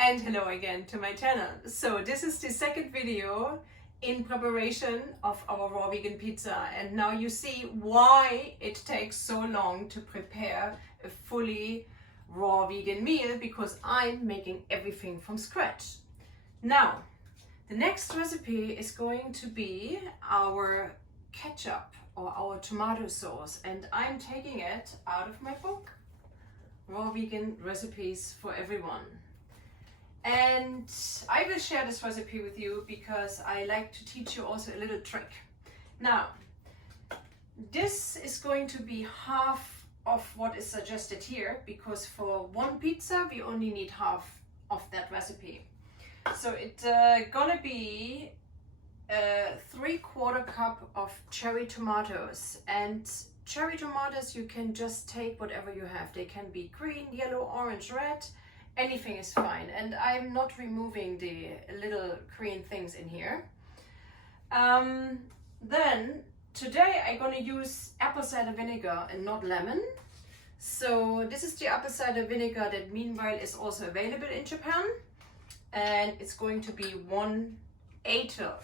And hello again to my channel. So this is the second video in preparation of our raw vegan pizza, and now you see why it takes so long to prepare a fully raw vegan meal, because I'm making everything from scratch. Now the next recipe is going to be our ketchup or our tomato sauce, and I'm taking it out of my book, Raw Vegan Recipes for Everyone. And I will share this recipe with you because I like to teach you also a little trick. Now, this is going to be half of what is suggested here, because for one pizza we only need half of that recipe. So it's gonna be a 3/4 cup of cherry tomatoes, and cherry tomatoes you can just take whatever you have. They can be green, yellow, orange, red, anything is fine. And I'm not removing the little green things in here. Then today I'm gonna use apple cider vinegar and not lemon. So this is the apple cider vinegar that meanwhile is also available in Japan, and it's going to be 1/8.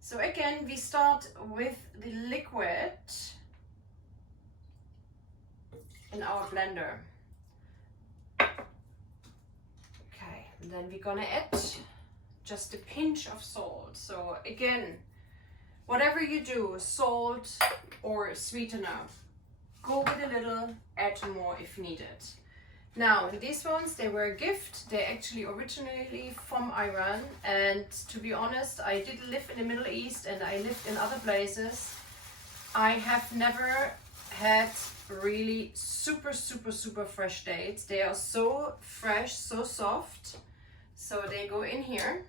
So again, we start with the liquid in our blender. Okay, and then we're gonna add just a pinch of salt. So again, whatever you do, salt or sweetener, go with a little, add more if needed. Now, these ones, they were a gift. They're actually originally from Iran, and to be honest, I did live in the Middle East and I lived in other places. I have never had really super fresh dates. They are so fresh, so soft. So they go in here.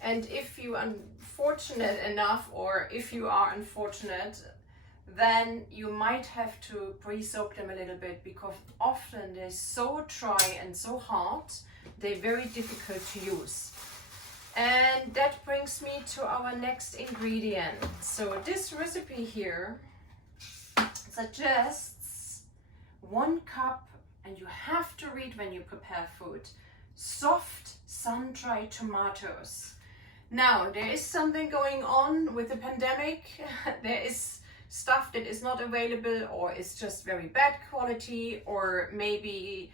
And if you are unfortunate enough, or if you are unfortunate, then you might have to pre-soak them a little bit, because often they're so dry and so hard, they're very difficult to use. And that brings me to our next ingredient. So this recipe here suggests 1 cup, and you have to read when you prepare food, soft sun-dried tomatoes. Now, there is something going on with the pandemic. There is stuff that is not available, or is just very bad quality, or maybe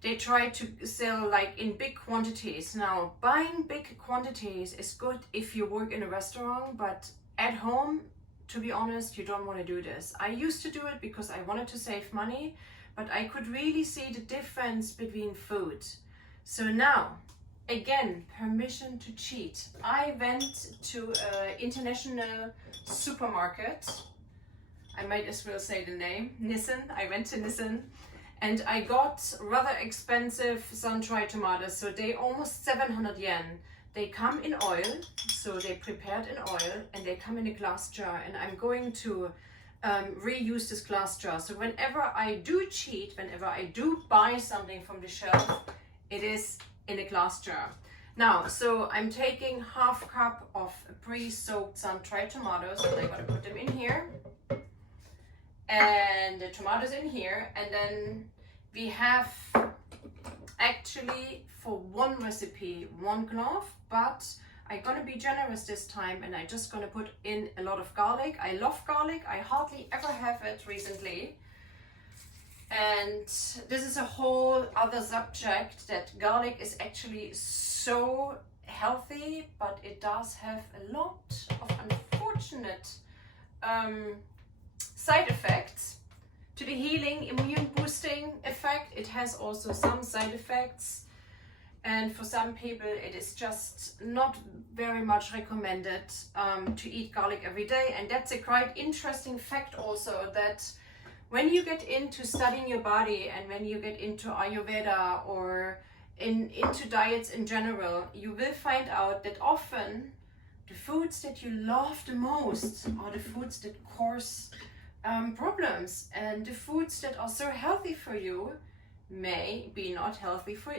they try to sell like in big quantities. Now, buying big quantities is good if you work in a restaurant, but at home, to be honest, you don't want to do this. I used to do it because I wanted to save money, but I could really see the difference between food. So now, again, permission to cheat. I went to an international supermarket. I might as well say the name, Nissen. I went to Nissen and I got rather expensive sun-dried tomatoes. So they almost 700 yen. They come in oil, so they prepared in oil, and they come in a glass jar. And I'm going to reuse this glass jar. So whenever I do cheat, whenever I do buy something from the shelf, it is in a glass jar. Now, so I'm taking 1/2 cup of pre-soaked sun-dried tomatoes, and I'm gonna put them in here. And the tomatoes in here, and then we have actually for one recipe 1 clove, but I'm gonna be generous this time, and I'm just gonna put in a lot of garlic. I love garlic. I hardly ever have it recently, and this is a whole other subject, that garlic is actually so healthy, but it does have a lot of unfortunate side effects. To the healing, immune boosting effect, it has also some side effects, and for some people it is just not very much recommended to eat garlic every day. And that's a quite interesting fact also, that when you get into studying your body, and when you get into Ayurveda or into diets in general, you will find out that often the foods that you love the most are the foods that cause problems, and the foods that are so healthy for you may be not healthy for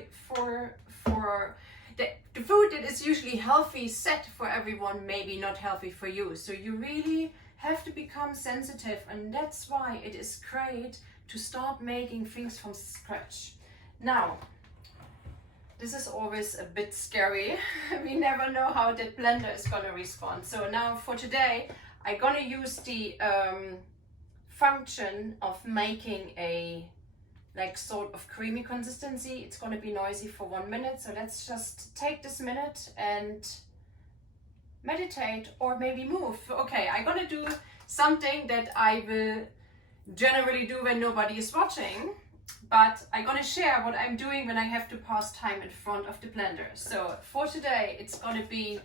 the food that is usually healthy set for everyone may be not healthy for you. So you really have to become sensitive, and that's why it is great to start making things from scratch. Now, This is always a bit scary. We never know how that blender is gonna respond. So now for today, I'm gonna use the function of making a like sort of creamy consistency. It's gonna be noisy for 1 minute. So let's just take this minute and meditate or maybe move. Okay, I'm gonna do something that I will generally do when nobody is watching, but I'm gonna share what I'm doing when I have to pass time in front of the blender. So for today, it's gonna be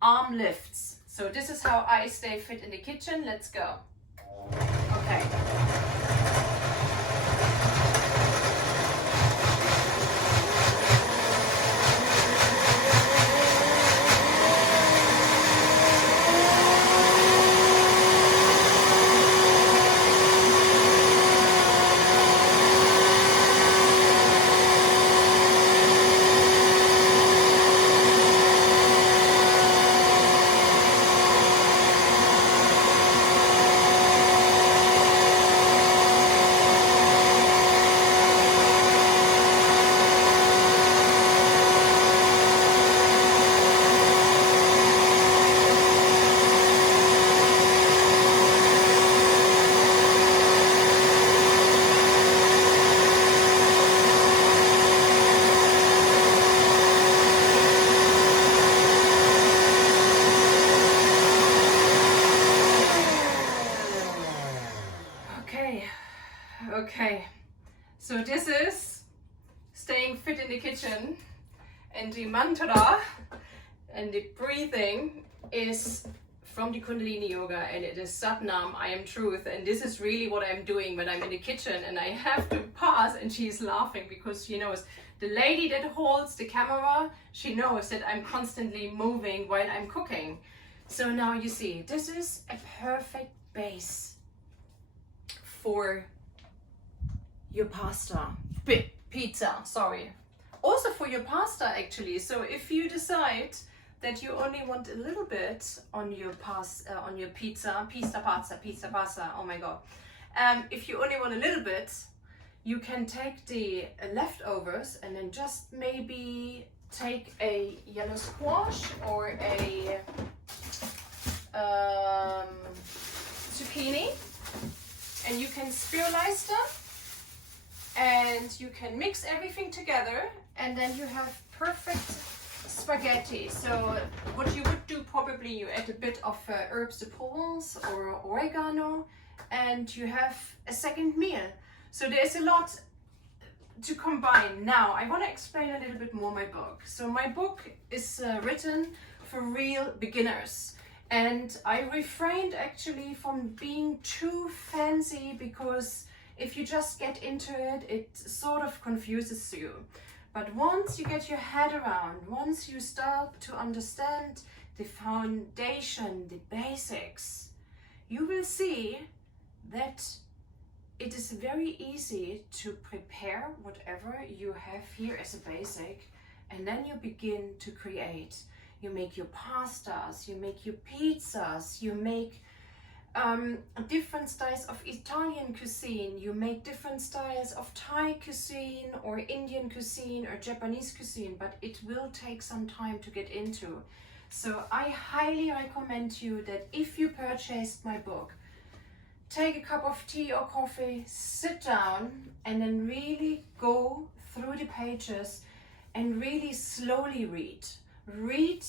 arm lifts. So this is how I stay fit in the kitchen. Let's go. Okay. Okay, so this is staying fit in the kitchen, and the mantra and the breathing is from the Kundalini yoga, and it is Satnam, I am truth. And this is really what I'm doing when I'm in the kitchen and I have to pause, and she's laughing because she knows, the lady that holds the camera, she knows that I'm constantly moving while I'm cooking. So now you see, this is a perfect base for your pasta, pizza, sorry. Also for your pasta actually. So if you decide that you only want a little bit on your pizza, oh my god. If you only want a little bit, you can take the leftovers and then just maybe take a yellow squash or a zucchini, and you can spiralize them, and you can mix everything together, and then you have perfect spaghetti. So what you would do, probably you add a bit of herbs de Provence or oregano, and you have a second meal. So there's a lot to combine. Now I want to explain a little bit more my book. So my book is written for real beginners, and I refrained actually from being too fancy, because if you just get into it, it sort of confuses you. But once you get your head around, once you start to understand the foundation, the basics, you will see that it is very easy to prepare whatever you have here as a basic, and then you begin to create. You make your pastas, you make your pizzas, you make different styles of Italian cuisine, you make different styles of Thai cuisine or Indian cuisine or Japanese cuisine, but it will take some time to get into. So I highly recommend you that if you purchased my book, take a cup of tea or coffee, sit down, and then really go through the pages and really slowly read. Read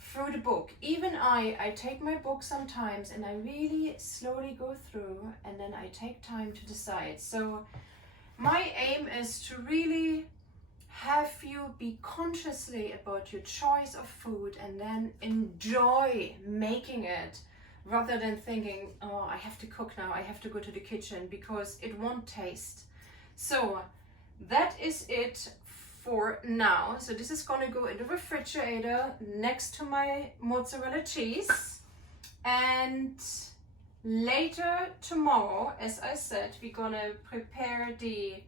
through the book. Even I take my book sometimes and I really slowly go through, and then I take time to decide. So my aim is to really have you be consciously about your choice of food and then enjoy making it, rather than thinking, oh, I have to cook now, I have to go to the kitchen, because it won't taste. So that is it for now. So this is gonna go in the refrigerator next to my mozzarella cheese, and later tomorrow, as I said, we're gonna prepare the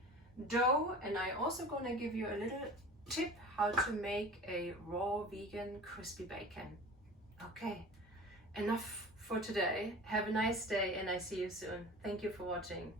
dough, and I also gonna give you a little tip how to make a raw vegan crispy bacon. Okay, enough for today. Have a nice day, and I see you soon. Thank you for watching.